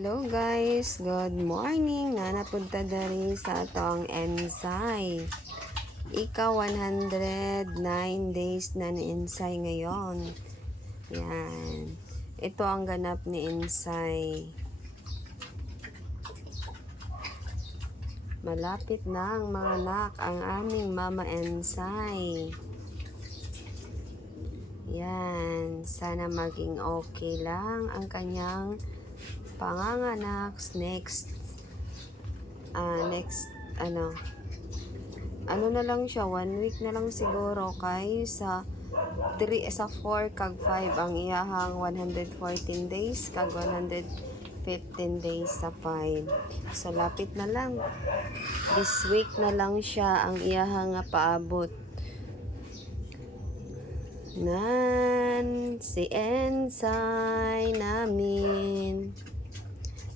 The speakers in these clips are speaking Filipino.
Hello guys, good morning. Nanapunta dari sa atong ensay. Ika 109 days na ni ensay ngayon. Yan. Ito ang ganap ni ensay. Malapit na ang mga anak ang aming mama ensay. Yan. Sana maging okay lang ang kanyang panganganak next ano na lang siya, 1 week na lang siguro kay sa 4 kag 5 ang iyahang 114 days kag 115 days sa 5. So lapit na lang, this week na lang siya ang iyahang paabot nan si ensay namin.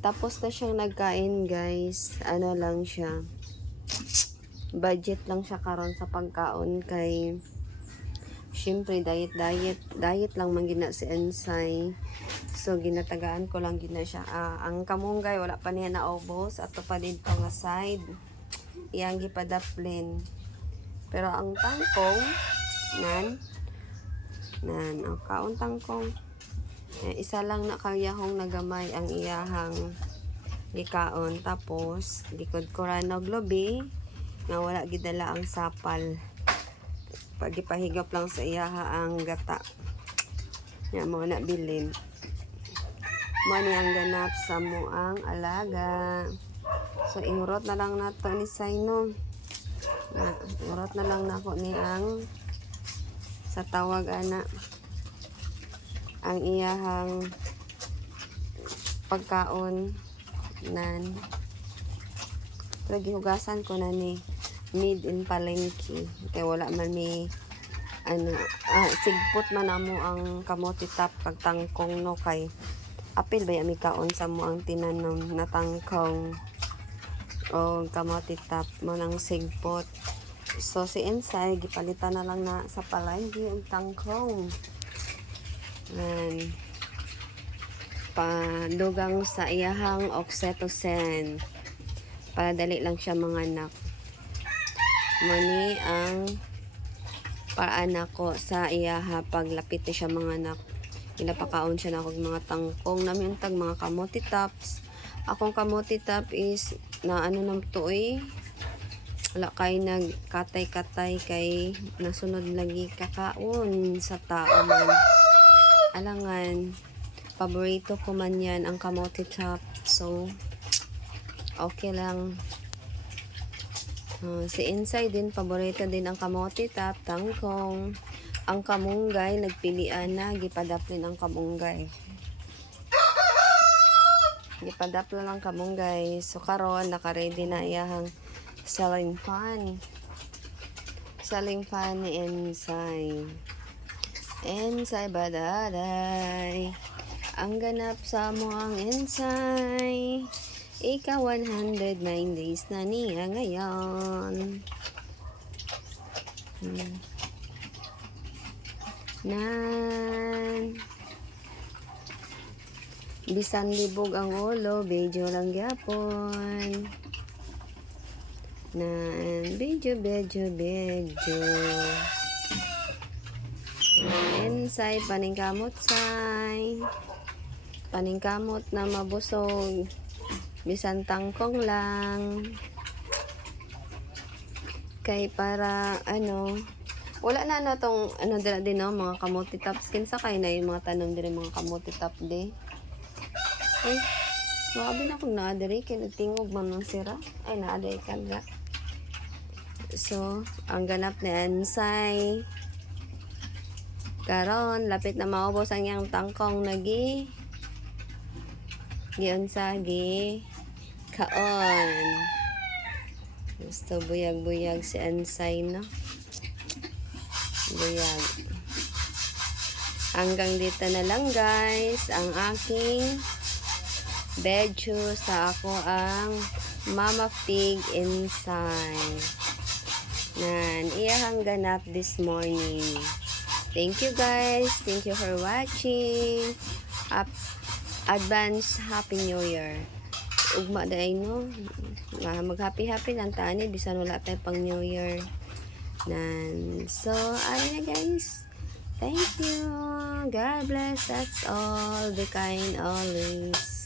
Tapos na siyang nagkain guys. Ano lang siya, budget lang siya karon sa pagkaon kay syempre diet lang man gina si ensay. So ginatagaan ko lang gina siya. Ang kamunggay wala pa niya naubos, ato pa dito nga side iyang gipadaplin. Pero ang tangkong nan kaon tangkong isa lang na kayahong nagamay ang iyahang gikaon. Tapos likod ko ranog lobi nga wala gidala ang sapal, pagipahigop lang sa iyaha ang gata nga mo na bilin mo ni ang ganap sa muang alaga. So ingurot na lang nato ni Saino ingurot na lang nako ni ang sa tawag ana ang iyahang pagkaon nan. Pero gihugasan ko na ni made in palengke kay wala man ni sigpot man amo ang kamote top kag tangkong no kay apil ba mi kaon sa mo ang tinanom na tangkong o kamote top mo nang sigpot. So si ensay gipalitan na lang na sa palengke ang tangkong. Padugang sa iyahang oxytocin para dali lang siya manganak. Mani ang paanak ko sa iyaha paglapit na siya manganak. Pinapakaon siya na akong mga tangkong namin tag mga kamote tops. Akong kamote top is na ano nam tuoy wala kay nagkatay-katay kay nasunod lagi kakaon sa tao man. Alangan, paborito ko man yan ang kamote top. So, okay lang. Si ensay din, paborito din ang kamote top, tangkong. Ang kamunggay, nagpilian na, gipadaplin ang kamunggay. Gipadapla lang kamunggay. So, karon naka-ready na iyahang ceiling fan. Ceiling fan ni ensay. Ensay badaday ang ganap sa mo ang ensay. Ika 109 days na niya ngayon. Nan bisan libog ang ulo, video lang gyapon. Nan video. Ensay paningkamot paningkamot na mabusog bisan tangkong lang kay para wala na tong dira din no mga kamote tops kinsa kay na yung mga tanom diri mga kamote top di ay maabin ako na diri kay nagtingog man ng sira ay naaday kanda. So ang ganap ni ensay karon lapit na maubos ang iyang tangkong giunsagi kaon. Gusto buyag si ensay no. Buyag. Hanggang dito na lang guys ang aking video sa ako ang Mama Pig inside. Nan iyahang ganap this morning. Thank you guys. Thank you for watching. advance Happy New Year. Ugma day no. Mag-happy lang tani bisan wala tay pang New Year. So, ayun na guys. Thank you. God bless. That's all. Be kind always.